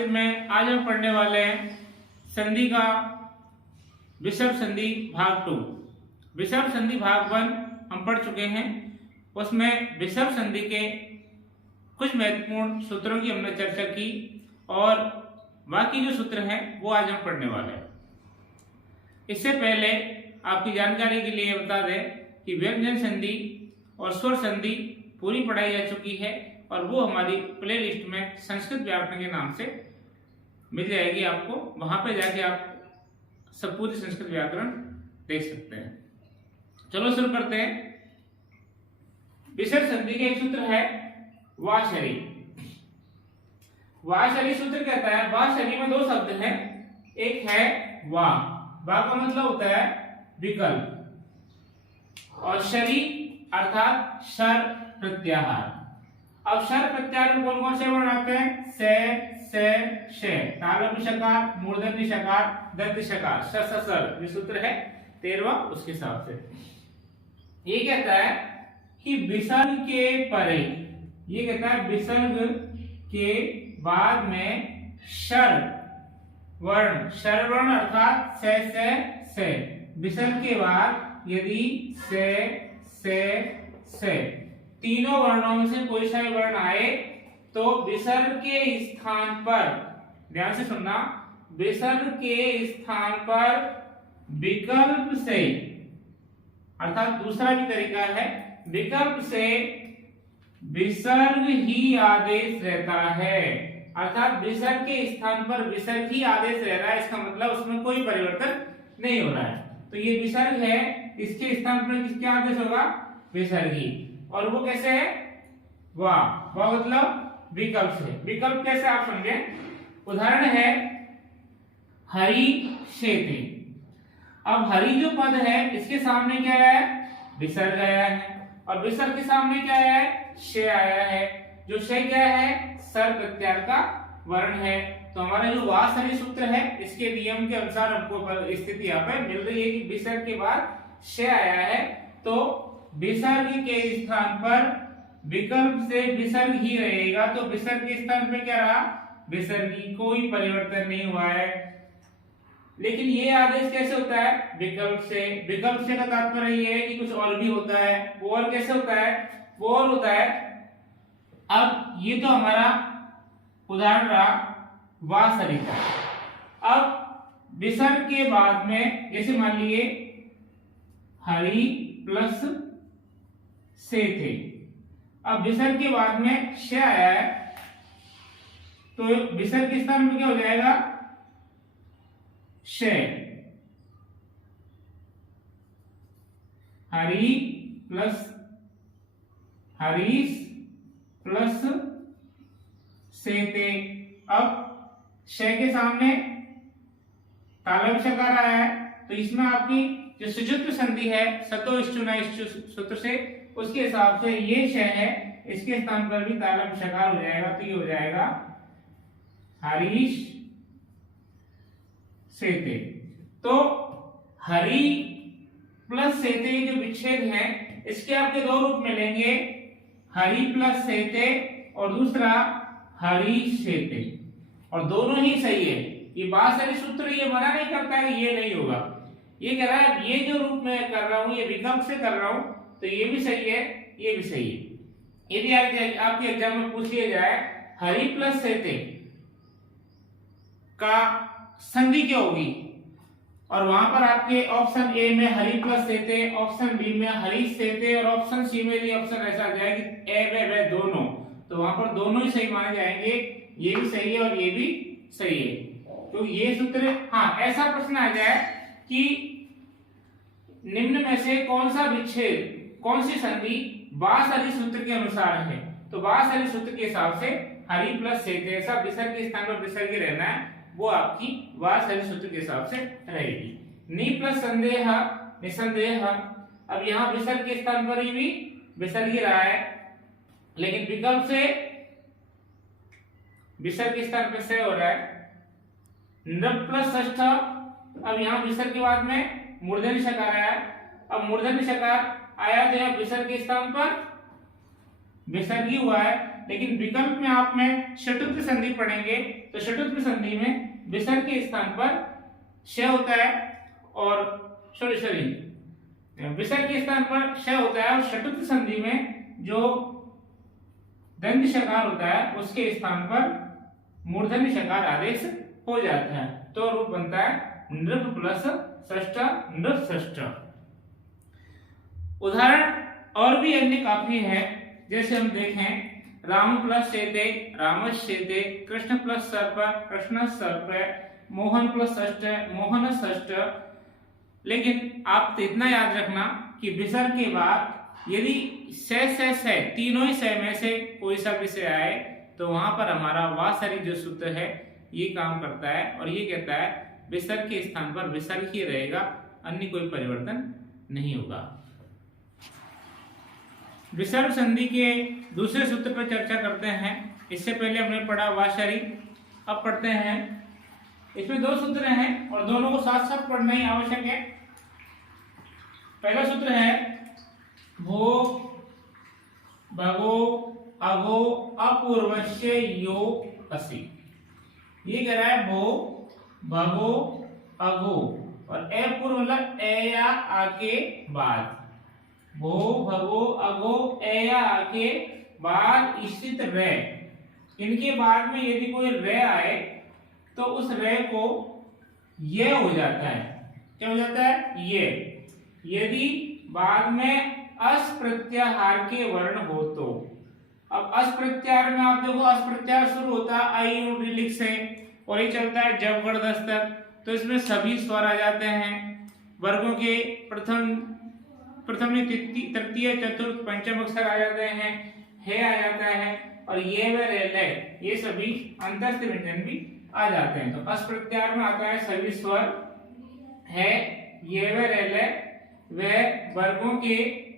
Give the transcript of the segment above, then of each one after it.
Classes में आज हम पढ़ने वाले हैं संधि का विषम संधि भाग 2। विषम संधि भाग 1 हम पढ़ चुके हैं। उसमें विषम संधि के कुछ महत्वपूर्ण सूत्रों की हमने चर्चा की और बाकी जो सूत्र हैं वो आज हम पढ़ने वाले हैं। इससे पहले आपकी जानकारी के लिए बता दें कि व्यंजन संधि और स्वर संधि पूरी पढ़ाई जा चुकी है और वो हमारी प्ले लिस्ट में संस्कृत व्याकरण के नाम से मिल जाएगी आपको। वहां पे जाके आप सब पूरी संस्कृत व्याकरण देख सकते हैं। चलो शुरू करते हैं। विसर्ग संधि का एक सूत्र है वाशरी। वाशरी सूत्र कहता है, वाशरी में दो शब्द हैं, एक है वा का मतलब होता है विकल्प और शरी अर्थात शर प्रत्याहार। अब शर प्रत्याहार में कौन कौन से वर्ण आते हैं? से, तालव्य शकार, मूर्धन्य शकार, दंत शकार, सर। ये सूत्र है 13वां उसके हिसाब से। ये कहता है कि विसर्ग के परे, ये कहता है विसर्ग के बाद में शर वर्ण अर्थात से विसर्ग के बाद यदि से तीनों वर्णों में से कोई सा वर्ण आए तो विसर्ग के स्थान पर, ध्यान से सुनना, विसर्ग के स्थान पर विकल्प से, अर्थात दूसरा भी तरीका है, विकल्प से विसर्ग ही आदेश रहता है। अर्थात विसर्ग के स्थान पर विसर्ग ही आदेश रह रहा है, इसका मतलब उसमें कोई परिवर्तन नहीं हो रहा है। तो ये विसर्ग है, इसके स्थान पर किसका आदेश होगा? विसर्ग ही। और वो कैसे है? वाह मतलब विकल्प से। विकल्प कैसे आप समझे? उदाहरण है हरि शेते। अब हरि जो पद है इसके सामने क्या है? विसर्ग आया है और विसर्ग के सामने क्या है? शे आया है। जो शे क्या है? सर प्रत्याहार का वर्ण है। तो हमारा जो वासरी सूत्र है इसके नियम के अनुसार हमको स्थिति यहाँ पे मिल रही है कि विसर्ग के बाद शे आया है तो विसर्ग के स्थान पर विकल्प से विसर्ग ही रहेगा। तो विसर्ग के स्थान पे क्या रहा? विसर्ग ही, कोई परिवर्तन नहीं हुआ है। लेकिन ये आदेश कैसे होता है? विकल्प से। विकल्प से का तात्पर्य ये है कि कुछ और भी होता है। वो और कैसे होता है? वो और होता है, अब ये तो हमारा उदाहरण रहा वासरी का। अब विसर्ग के बाद में जैसे मान लिए हरि प्लस से थे, अब विसर्ग के बाद में श आया है तो विसर्ग के स्थान में क्या हो जाएगा? श। हरि प्लस हरीश प्लस से थे। अब श के सामने तालव्य शकार आया है तो इसमें आपकी जो सुजुत्व संधि है सूत्र से, उसके हिसाब से ये श है, इसके स्थान पर भी तालव्य शकार हो जाएगा। तो ये हो जाएगा हरीश सेते। तो हरि प्लस सेते जो विच्छेद है इसके आपके दो रूप में लेंगे, हरि प्लस सेते और दूसरा हरीश सेते, और दोनों ही सही है। ये वासरी सूत्र ये मना नहीं करता है ये नहीं होगा, ये कह रहा है ये जो रूप में कर रहा हूं ये विकल्प से कर रहा हूं तो ये भी सही है, ये भी सही है। यदि आपके एग्जाम में पूछ लिया जाए हरि प्लस सेते का संधि क्या होगी और वहां पर आपके ऑप्शन ए में हरि प्लस सेते, ऑप्शन बी में हरीश सेते और ऑप्शन सी में भी ऑप्शन ऐसा आ जाएगा कि ए वे दोनों, तो वहां पर दोनों ही सही माने जाएंगे। ये भी सही है और ये भी सही है। तो ये सूत्र, हाँ ऐसा प्रश्न आ जाए कि निम्न में से कौन सा विच्छेद, कौन सी संधि वासरी सूत्र के अनुसार है, तो वासरी सूत्र के हिसाब से हरि प्लस सेते, ऐसा विसर्ग के स्थान पर विसर्ग रहना है, वो आपकी वासरी सूत्र के हिसाब से रहेगी। नि प्लस संदेह निसंदेह, अब यहाँ विसर्ग के स्थान पर ही भी विसर्ग ही रहा है, लेकिन विकल्प से विसर्ग के स्थान पर से हो रहा है। नृप प्लस षष्ठ, अब यहाँ विसर्ग के बाद में मूर्धन्य शकार आया। अब मूर्धन्य शकार आया तो यहाँ विसर्ग के स्थान पर विसर्ग ही हुआ है, लेकिन विकल्प में आप में षटुत्र संधि पढ़ेंगे तो षटुत्र संधि में विसर्ग के स्थान पर श होता है और विसर्ग के स्थान पर श होता है और षटुत्र संधि में जो दंत शकार होता है उसके स्थान पर मूर्धन्य शकार आदेश हो जाता है। तो रूप बनता है नृप प्लस षष्ठ नृप षष्ठ। उदाहरण और भी अन्य काफी है, जैसे हम देखें राम प्लस शेते रामश्चेते, कृष्ण प्लस सर्प कृष्ण सर्प, मोहन प्लस षष्ठ मोहन षष्ठ। लेकिन आप तो इतना याद रखना कि विसर्ग के बाद यदि से तीनों ही से में से कोई सा विषय आए तो वहां पर हमारा वासरी जो सूत्र है ये काम करता है और ये कहता है विसर्ग के स्थान पर विसर्ग ही रहेगा, अन्य कोई परिवर्तन नहीं होगा। विसर्ग संधि के दूसरे सूत्र पर चर्चा करते हैं। इससे पहले हमने पढ़ा वासरी, अब पढ़ते हैं। इसमें दो सूत्र हैं और दोनों को साथ साथ पढ़ना ही आवश्यक है। पहला सूत्र है भो भगो अगो अपूर्वस्य यो असि। ये कह रहा है भो भगो अगो और अपूर्व मतलब ए या आ के बाद, भो भगो अगो ए या आ के बाद स्थित रे, इनके बाद में यदि कोई रे आए तो उस रे को ये हो जाता है। क्या हो जाता है? ये। यदि बाद में अस प्रत्याहार के वर्ण हो तो, अब अस प्रत्याहार में आप देखो अस प्रत्याहार शुरू होता है आई उलिक से और ये चलता है जब वर्णदस तक, तो इसमें सभी स्वर आ जाते हैं। वर्गों के प्रथम तृतीय चतुर्थ पंचम अक्षर आ जाते हैं, है आ जाता है और ये व रे ये सभी अंतस्थ व्यंजन भी आ जाते हैं। तो अस प्रत्याहार में आता है सभी स्वर है, ये व रे वे वर्गों के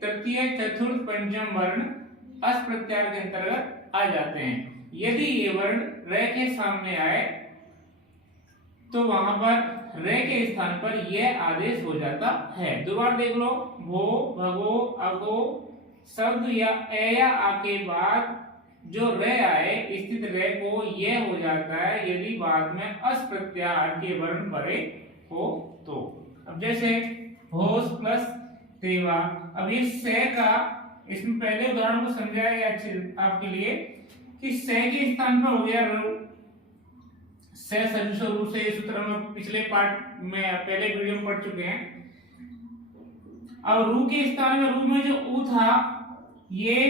तृतीय चतुर्थ पंचम वर्ण अस प्रत्याहार के अंतर्गत आ जाते हैं। यदि ये वर्ण रे के सामने आए तो वहां पर रे के स्थान पर यह आदेश हो जाता है। दोबारा देख लो, भो भगो अगो शब्द या ए या आ के बाद जो रे आए स्थित रे को यह हो जाता है यदि बाद में अस प्रत्याहार के वर्ण परे हो तो। अब जैसे होश प्लस तेवा, अब इस से का इसमें पहले उदाहरण को समझाया गया आपके लिए कि से के स्थान पर हो गया रू, से सजुष रूप से सूत्र में पिछले पार्ट में पहले वीडियो में पढ़ चुके हैं। अब रू के स्थान में रू में जो ऊ था ये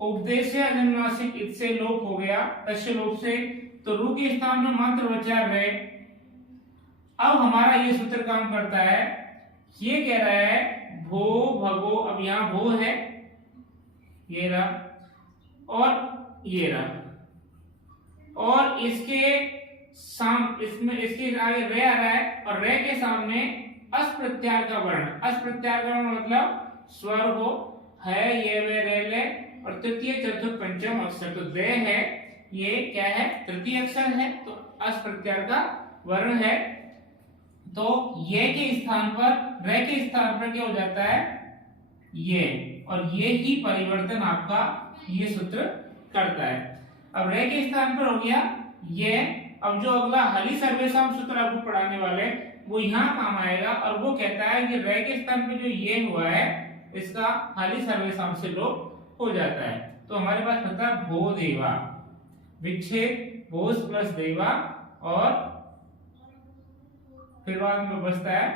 उपदेश अनुनासिक इत से लोप हो गया तस्य लोप से, तो रू के स्थान में मात्र बचा रे। अब हमारा ये सूत्र काम करता है, ये कह रहा है भो भगो, अब यहां भो है ये रहा और ये रहा और इसके इसके आगे रे आ रहा है और रे के सामने अस प्रत्याहार का वर्ण, अस प्रत्याहार का वर्ण मतलब स्वर हो है ये वे रे ले और तृतीय चतुर्थ पंचम अक्षर, तो दे है ये क्या है? तृतीय अक्षर है, तो अस प्रत्याहार का वर्ण है। तो ये के स्थान पर रे के स्थान पर क्या हो जाता है? ये, और ये ही परिवर्तन आपका ये सूत्र करता है। अब रे के स्थान पर हो गया ये। अब जो अगला हली सर्वेशम सूत्र आपको पढ़ाने वाले वो यहाँ काम आएगा और वो कहता है कि रे के स्थान पे जो ये हुआ है इसका हली सर्वेशम से लोप हो जाता है। तो हमारे पास बनता है भो देवा, विच्छेद भोज प्लस देवा और फिर बाद में बचता है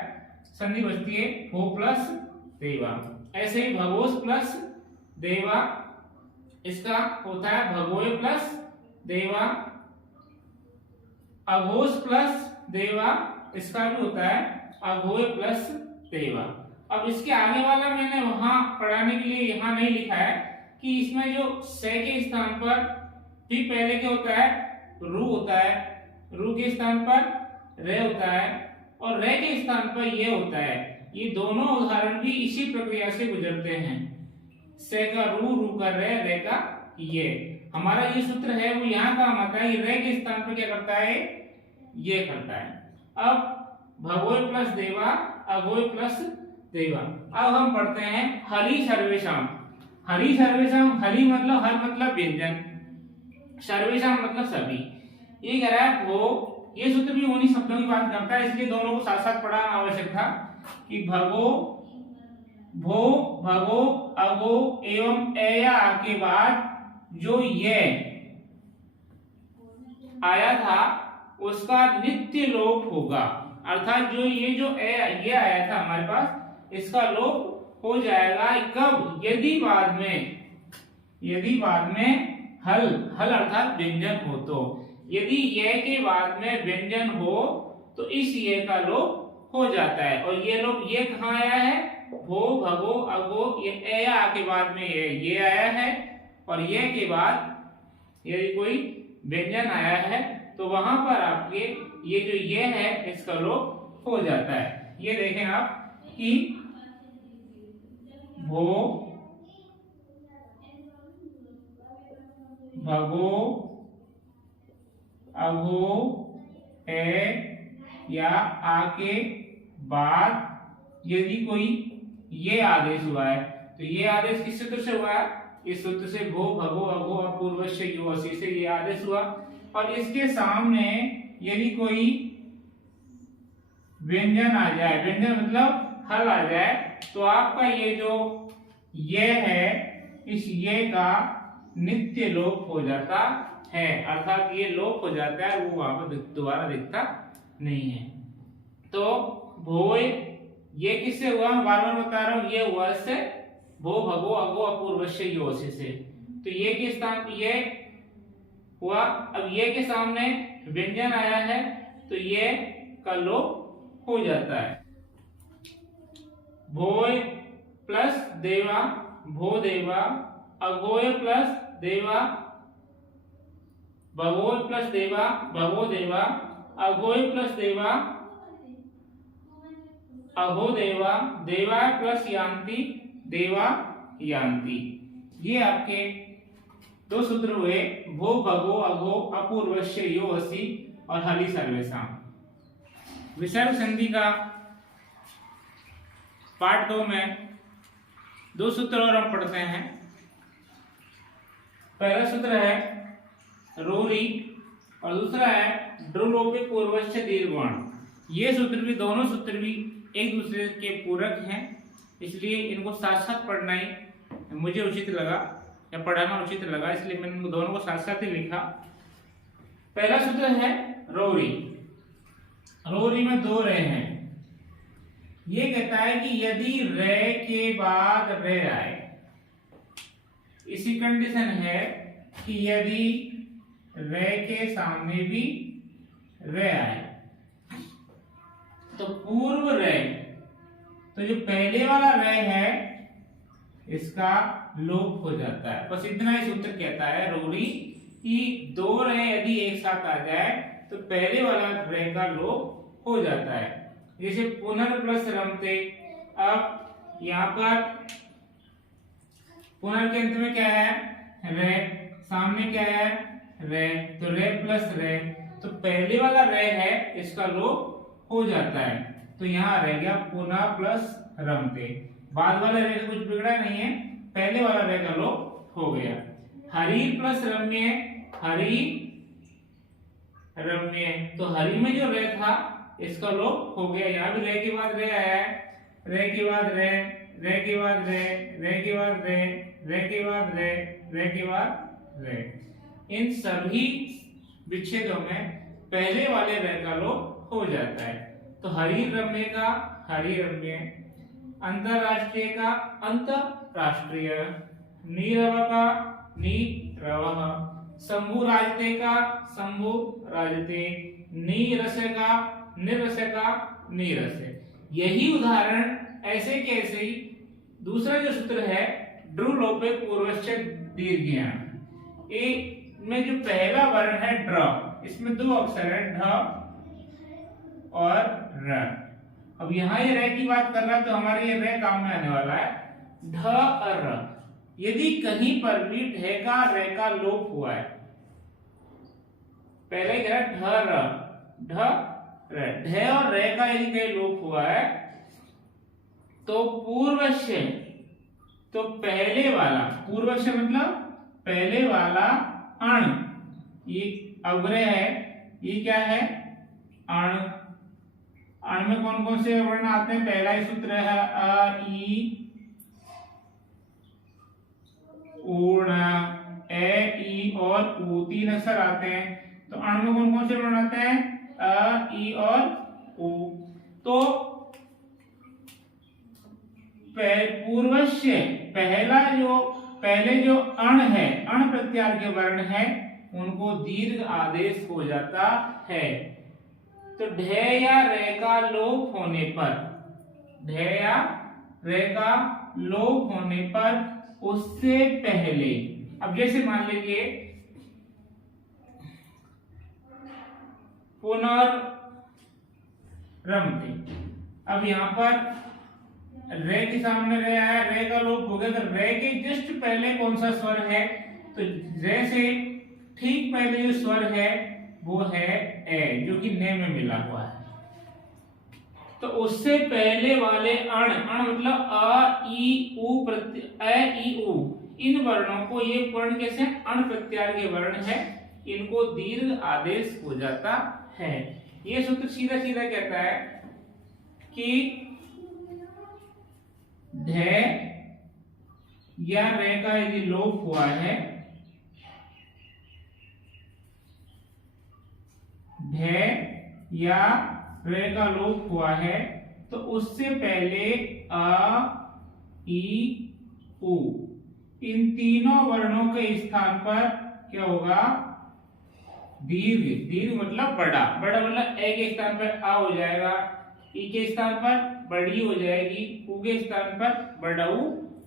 संधि बचती है भो प्लस देवा। ऐसे ही भगोस प्लस देवा, इसका होता है भगोय प्लस देवा, अघोष प्लस देवा, इसका भी होता है अघोय प्लस देवा। अब इसके आगे वाला मैंने वहां पढ़ाने के लिए यहाँ नहीं लिखा है कि इसमें जो से के स्थान पर भी पहले क्या होता है? रू होता है, रू के स्थान पर रे होता है और रे के स्थान पर ये होता है। ये दोनों उदाहरण भी इसी प्रक्रिया से गुजरते हैं, से का रू, रू का रे, रे का ये। हमारा ये सूत्र है वो यहाँ काम आता है, ये रे के स्थान पर क्या करता है? ये करता है। अब भगोय प्लस देवा, अघोय प्लस देवा। अब हम पढ़ते हैं हली सर्वेशम। हरि सर्वेशम, हरि मतलब हर मतलब व्यंजन, सर्वेशम मतलब सभी। ये कह रहा है भो, ये सूत्र भी उन्हीं शब्दों की बात करता है, इसलिए दोनों को साथ साथ पढ़ना आवश्यक था कि भगो, भो, भगो, अगो एवं ए या आ के बाद जो ये आया था उसका नित्य लोप होगा, अर्थात जो ये आया था हमारे पास, इसका लोप हो जाएगा। कब? यदि बाद में हल अर्थात व्यंजन हो तो। यदि ये के बाद में व्यंजन हो तो इस ये का लोप हो जाता है। और ये लोप ये कहाँ आया है? भो, भगो, अगो, ये ए या के बाद में ये आया है, और ये के बाद यदि कोई व्यंजन आया है तो वहां पर आपके ये जो ये है इसका लोप हो जाता है। ये देखें आप कि भो, भगो, अगो, ए या आ के बाद यदि कोई ये आदेश हुआ है तो ये आदेश किस सूत्र से हुआ है? इस सूत्र से भो, भगो, अगो, अपूर्वस्य यो असी से ये आदेश हुआ। और इसके सामने यदि कोई व्यंजन आ जाए, व्यंजन मतलब हल आ जाए, तो आपका ये जो ये है इस ये का नित्य लोप हो जाता है, अर्थात ये लोप हो जाता है, वो वहां पर दोबारा दिखता नहीं है। तो भोय ये किससे हुआ? मैं बार बार बता रहा हूं, ये हुआ इससे भो, भगो, अगो, अपूर्वस्य यो से। तो ये के स्थान ये हुआ। अब ये के सामने व्यंजन आया है तो ये का लोप हो जाता है। भोय प्लस देवा, भो देवा, अगोय प्लस देवा, भगोय प्लस देवा, भगो देवा, अगोय प्लस देवा, अगो देवा, देवा प्लस यांति, देवा यांति। ये आपके दो सूत्र हुए, भो, भगो, अगो, अपूर्वस्य यो असी और हलि सर्वेशम। विसर्ग संधि का पार्ट 2 में दो सूत्र और हम पढ़ते हैं। पहला सूत्र है रोरी और दूसरा है ड्रुलोपे पूर्वस्य दीर्घवर्ण। ये सूत्र भी, दोनों सूत्र भी एक दूसरे के पूरक हैं, इसलिए इनको साथ साथ पढ़ना ही मुझे उचित लगा या पढ़ाना उचित लगा, इसलिए मैंने दोनों को साथ साथ ही लिखा। पहला सूत्र है रोरी। रोरी में दो रे हैं। ये कहता है कि यदि रे के बाद रे आए, इसी कंडीशन है कि यदि रे के सामने भी रे आए तो पूर्व रे, तो जो पहले वाला रे है इसका लोप हो जाता है। बस इतना ही सूत्र कहता है रोरी कि दो रे यदि एक साथ आ जाए तो पहले वाला रे का लोप हो जाता है। जैसे पुनर् प्लस रमते, अब यहाँ पर पुनर् के अंत में क्या है? रे, सामने क्या है? रे, तो रे प्लस रे, तो पहले वाला रे है इसका लोप हो जाता है। तो यहाँ रह गया पुनः प्लस रमते, बाद वाले रे का कुछ बिगड़ा नहीं है, पहले वाला रे का लोप हो गया। हरि प्लस रम्य, हरि रम्य, तो हरि में जो रे था इसका लोप हो गया। यहाँ भी रे के बाद रे आया है, रे के बाद रे, रे के बाद रे, रे के बाद रे, रे के बाद रे, रे के बाद रे। इन सभी विच्छेदों में पहले वाले रे का लोप हो जाता है। तो हरि रम्य का हरि रम्य, अंतरराष्ट्रीय का अंतरराष्ट्रीय, नीरव का नीरव, शंभु राजते का शंभु राजते, नीरस का निरस का नीरस। यही उदाहरण ऐसे के ऐसे ही दूसरा जो सूत्र है ड्रुलोपे पूर्वश्च दीर्घ्याम, में जो पहला वर्ण है ड्र, इसमें दो अक्षर है ढ और र। अब यहाँ ये रे की बात कर रहा है तो हमारे ये रे काम में आने वाला है ढ और र। यदि कहीं पर भी ढे का रे का लोप हुआ है, पहले क्या है ढ र, ढ रे, ढे और रे का यदि कहीं लोप हुआ है तो तो पहले वाला पूर्वक्ष मतलब पहले वाला अण, ये अग्रय है, ये क्या है अण। अण में कौन कौन से वर्ण आते हैं? पहला ही सूत्र है अ ई ऊर्ण, ए ई और उ, 3 अक्षर आते हैं। तो अण में कौन कौन से वर्ण आते हैं? अ ई और उ। तो पूर्वस्य पहले जो अण है, अण प्रत्यार के वर्ण है, उनको दीर्घ आदेश हो जाता है। तो ढ या रे का लोप होने पर, ढ या रे का लोप होने पर उससे पहले, अब जैसे मान लीजिए पुनर्रमते, अब यहां पर रे के सामने रे आया, रे का लोप हो गया, तो रे के जस्ट पहले कौन सा स्वर है? तो रे से ठीक पहले जो स्वर है वो है ए, जो कि ने में मिला हुआ है। तो उससे पहले वाले अण, अण मतलब अ ई उ ए ई उ, इन वर्णों को, ये वर्ण कैसे अण प्रत्यार के वर्ण है, इनको दीर्घ आदेश हो जाता है। ये सूत्र सीधा सीधा कहता है कि ढ या रे का यदि लोप हुआ है, ढ या रे का लोप हुआ है, तो उससे पहले अ ई उ, इन तीनों वर्णों के स्थान पर क्या होगा? दीर्घ। दीर्घ मतलब बड़ा, बड़ा मतलब ए के स्थान पर आ हो जाएगा, ई के स्थान पर बड़ी हो जाएगी, उ के स्थान पर बड़ा उ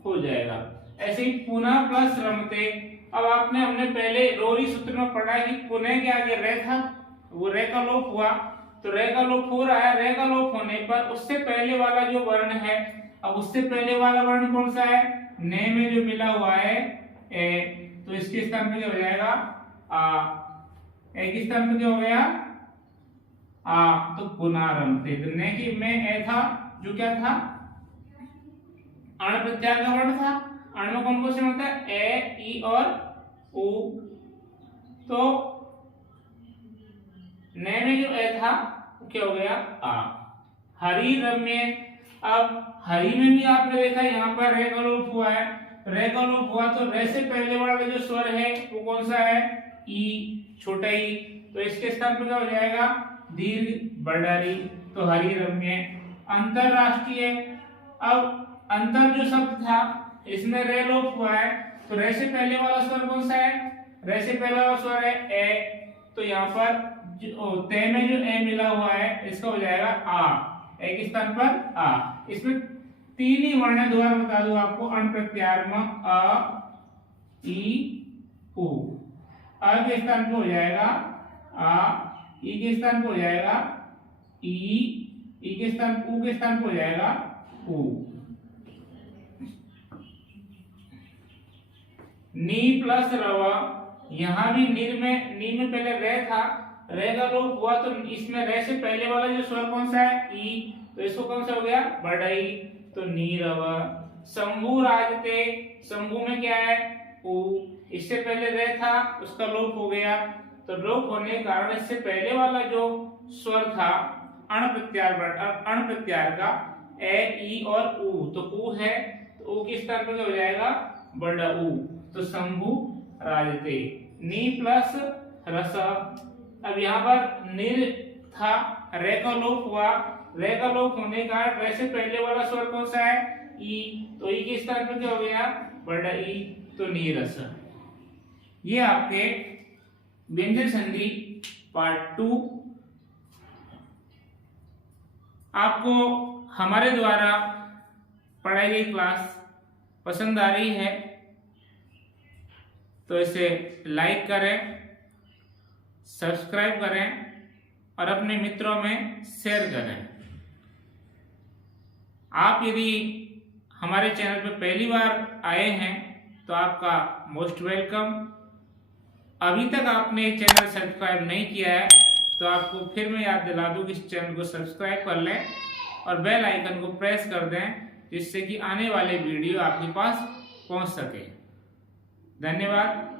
हो जाएगा। ऐसे ही पुनः प्लस रमते, अब हमने पहले रोरी सूत्र में पढ़ा है कि पुनः के आगे रे था, वो रे का लोप हुआ, तो रे का लोप हो रहा है। रे का लोप होने पर उससे पहले वाला जो वर्ण है, अब उससे पहले वाला वर्ण कौन सा है? ने में जो मिला हुआ है ए, तो इसके स्थान पे क्या हो जाएगा? आ। ए के स्थान पे क्या हो गया? आ। तो पुनर्रमते, तो ने की में ए था, जो क्या था? अण प्रत्यार का वर्ण था। अण में कौन कौन से होता है? ए ई और उ। तो ने में जो ए था वो क्या हो गया? आ। हरि रम्य, अब हरि में भी आपने देखा यहाँ पर रे का लोप हुआ है, रे का लोप हुआ तो रे से पहले वाला जो स्वर है वो कौन सा है? ई, छोटा ई, तो इसके स्थान पर क्या हो जाएगा? दीर्घ बड़ारी, तो हरि रम्य। अंतरराष्ट्रीय, अब अंतर जो शब्द था इसमें रे लोप हुआ है, तो रे से पहले वाला स्वर कौन सा है? रे से पहला वाला स्वर है ए, तो यहाँ पर ते में जो ए मिला हुआ है इसका हो जाएगा आ, ए के स्थान पर आ। इसमें 3 ही वर्ण है, दोबारा बता दूं आपको, अण प्रत्यार में अ ई उ, अ के स्थान पे हो जाएगा आ, ई के स्थान पे हो जाएगा ई के स्थान, उ के स्थान पे हो जाएगा उ। नी प्लस रव, यहां भी नी में पहले रे था, रे का लोप हुआ तो इसमें रे से पहले वाला जो स्वर कौन सा है? ई, तो इसको कौन सा हो गया? बड़ई, तो नीरव। शंभु राजते, शंभु में क्या है? उ, इससे पहले रे था उसका लोप हो गया, तो लोप होने के कारण इससे पहले वाला जो स्वर था अण प्रत्यार का ए ई और उ, तो उ है, तो उ के स्थान पर क्या हो जाएगा? बड़ा उ, तो शंभु राजते। नी प्लस रस, अब यहाँ पर नील था, रे का लोप हुआ, रे का लोप होने का रे से पहले वाला स्वर कौन सा है? ई, तो ई के स्थान पर क्या हो गया? बड़ा ई, तो नीरस। ये आपके व्यंजन संधि पार्ट 2 आपको हमारे द्वारा पढ़ाई गई क्लास पसंद आ रही है तो इसे लाइक करें, सब्सक्राइब करें और अपने मित्रों में शेयर करें। आप यदि हमारे चैनल पर पहली बार आए हैं तो आपका मोस्ट वेलकम। अभी तक आपने चैनल सब्सक्राइब नहीं किया है तो आपको फिर मैं याद दिला दूं कि इस चैनल को सब्सक्राइब कर लें और बेल आइकन को प्रेस कर दें, जिससे कि आने वाले वीडियो आपके पास पहुंच सके। धन्यवाद।